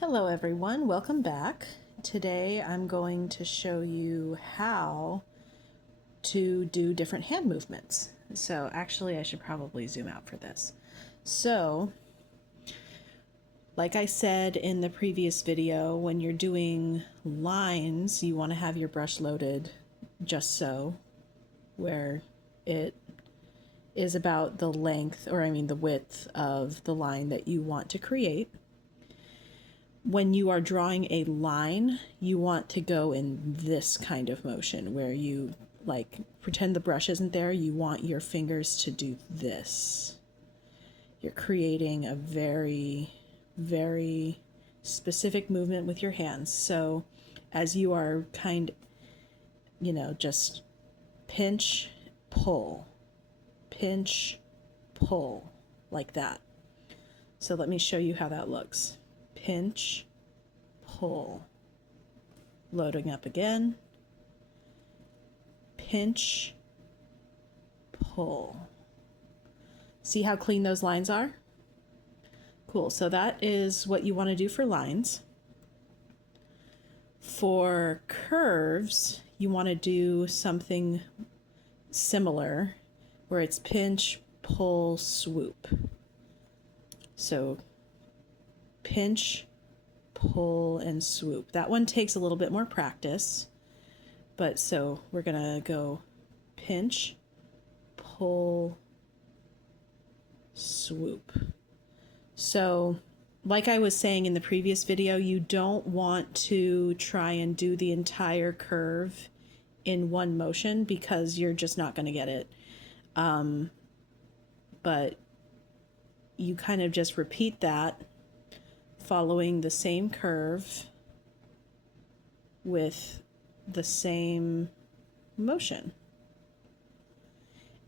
Hello everyone, welcome back. Today I'm going to show you how to do different hand movements. So actually I should probably zoom out for this. So, like I said in the previous video, when you're doing lines, you want to have your brush loaded just so, where it is about the length, or the width of the line that you want to create. When you are drawing a line, you want to go in this kind of motion where you pretend the brush isn't there. You want your fingers to do this. You're creating a very, very specific movement with your hands. So as you are just pinch, pull, like that. So let me show you how that looks. Pinch, pull, loading up again, pinch, pull. See how clean those lines are? Cool, so that is what you want to do for lines. For curves, you want to do something similar where it's pinch, pull, swoop. So pinch, pull, and swoop. That one takes a little bit more practice, but so we're gonna go pinch, pull, swoop. So like I was saying in the previous video, you don't want to try and do the entire curve in one motion because you're just not going to get it. But you kind of just repeat that, following the same curve with the same motion.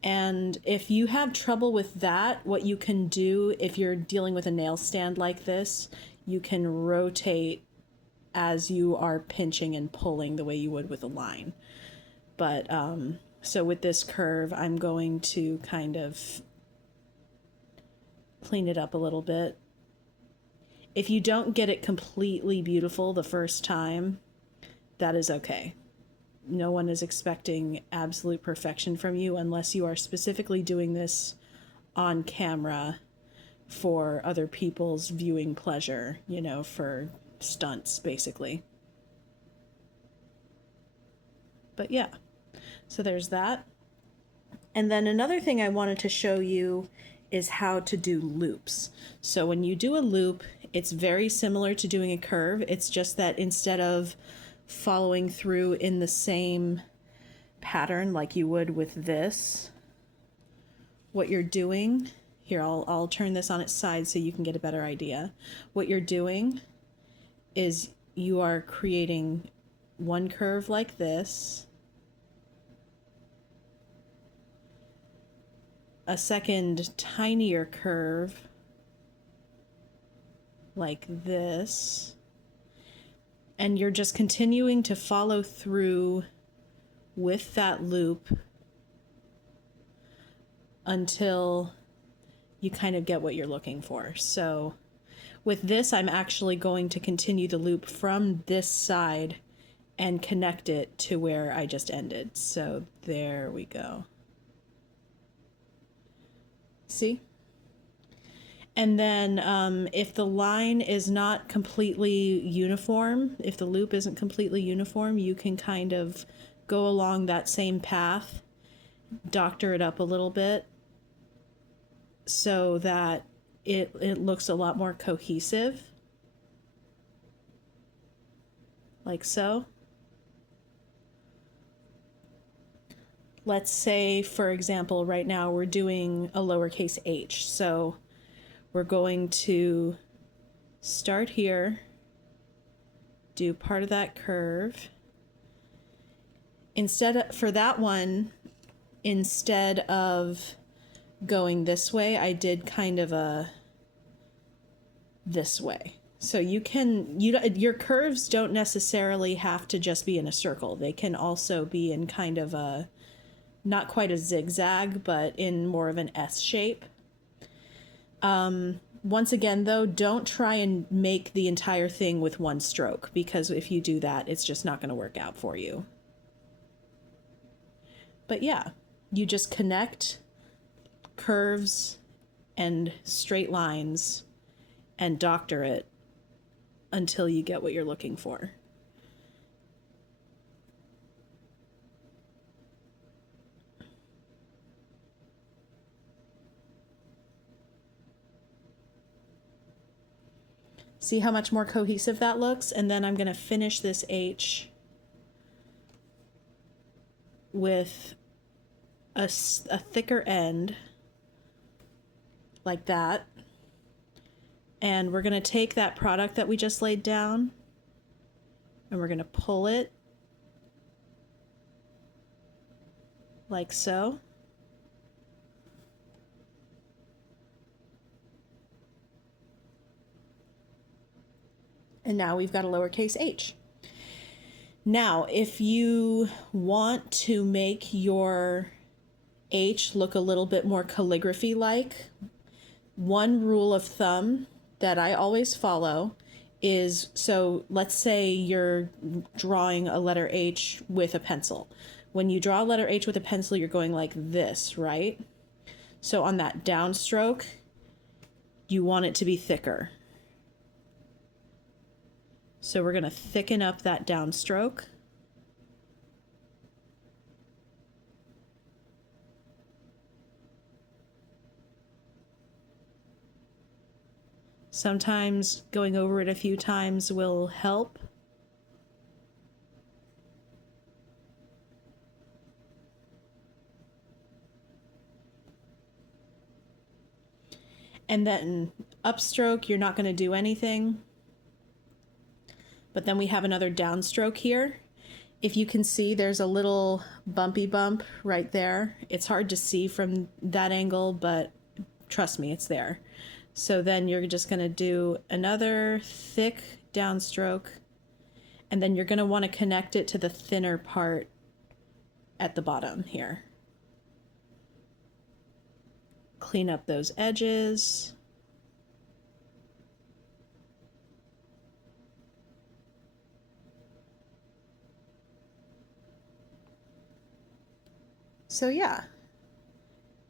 And if you have trouble with that, what you can do if you're dealing with a nail stand like this, you can rotate as you are pinching and pulling the way you would with a line. But so with this curve, I'm going to kind of clean it up a little bit. If you don't get it completely beautiful the first time, that is okay. No one is expecting absolute perfection from you unless you are specifically doing this on camera for other people's viewing pleasure, for stunts, basically. But yeah, so there's that. And then another thing I wanted to show you is how to do loops. So when you do a loop, it's very similar to doing a curve. It's just that instead of following through in the same pattern like you would with this, what you're doing, here I'll turn this on its side so you can get a better idea. What you're doing is you are creating one curve like this, a second tinier curve like this, and you're just continuing to follow through with that loop until you kind of get what you're looking for. So with this, I'm actually going to continue the loop from this side and connect it to where I just ended. So there we go. See? And then if the line is not completely uniform, if the loop isn't completely uniform, you can kind of go along that same path, doctor it up a little bit so that it looks a lot more cohesive, like so. Let's say, for example, right now we're doing a lowercase h. So we're going to start here, do part of that curve. For that one, instead of going this way, I did kind of a this way. So your curves don't necessarily have to just be in a circle. They can also be in kind of a, not quite a zigzag, but in more of an S shape. Once again, though, don't try and make the entire thing with one stroke, because if you do that, it's just not going to work out for you. But yeah, you just connect curves and straight lines and doctor it until you get what you're looking for. See how much more cohesive that looks? And then I'm going to finish this H with a thicker end like that. And we're going to take that product that we just laid down and we're going to pull it like so. And now we've got a lowercase h. Now, if you want to make your H look a little bit more calligraphy-like, one rule of thumb that I always follow is, so let's say you're drawing a letter H with a pencil. When you draw a letter H with a pencil, you're going like this, right? So on that downstroke, you want it to be thicker. So we're going to thicken up that downstroke. Sometimes going over it a few times will help. And then upstroke, you're not going to do anything. But then we have another downstroke here. If you can see, there's a little bumpy bump right there. It's hard to see from that angle, but trust me, it's there. So then you're just going to do another thick downstroke, and then you're going to want to connect it to the thinner part at the bottom here. Clean up those edges. So yeah.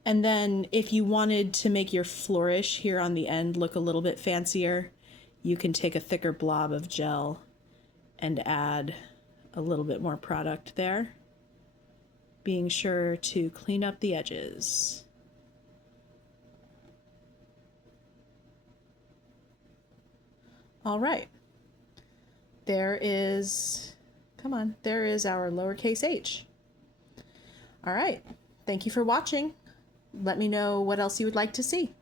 And then if you wanted to make your flourish here on the end look a little bit fancier, you can take a thicker blob of gel and add a little bit more product there, being sure to clean up the edges. All right. There is, come on, there is our lowercase h. All right. Thank you for watching. Let me know what else you would like to see.